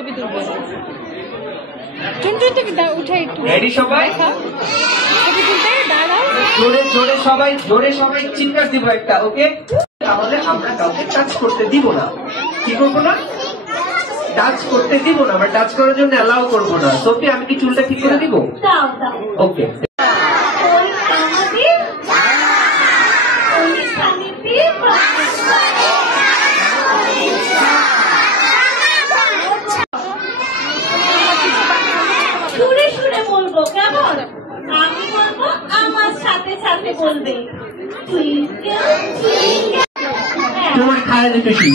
ছবি তুলবে উঠে একটু রেডি সবাই ছবি তুলতে দাঁড়াও জোরে জোরে সবাই চিৎকার দিব একটা ওকে তাহলে আমরা কাউকে টাচ করতে দিব না কি করবো না টাচ করতে দিব না আমরা টাচ করার জন্য অ্যালাউ করবো না সোফি আমি কি চুলটা ঠিক করে দিব ওকে সুরে সুরে বলবো কেমন আমি বলবো আমার সাথে সাথে বলবে তোমার খায় খুশি